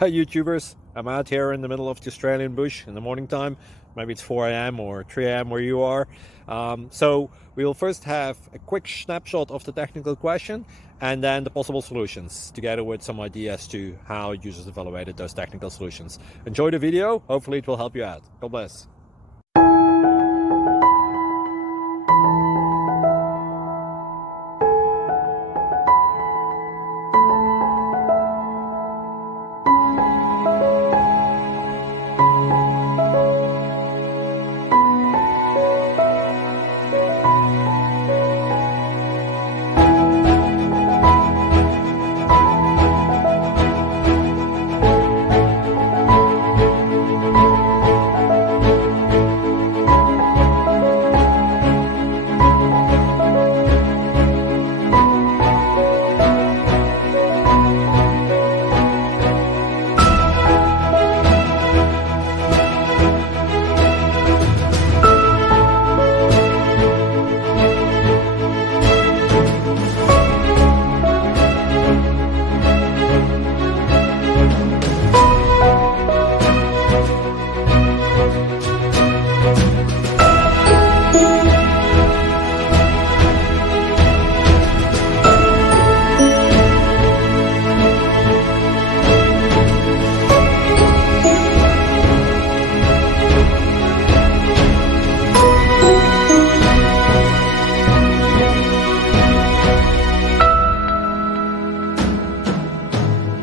Hi YouTubers, I'm out here in the middle of the Australian bush in the morning time. Maybe it's 4 a.m. or 3 a.m. where you are. So we will first have a quick snapshot of the technical question and then the possible solutions, together with some ideas to how users evaluated those technical solutions. Enjoy the video, hopefully it will help you out. God bless.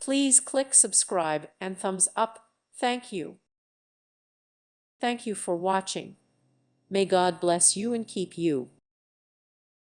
Please click subscribe and thumbs up. Thank you. Thank you for watching. May God bless you and keep you.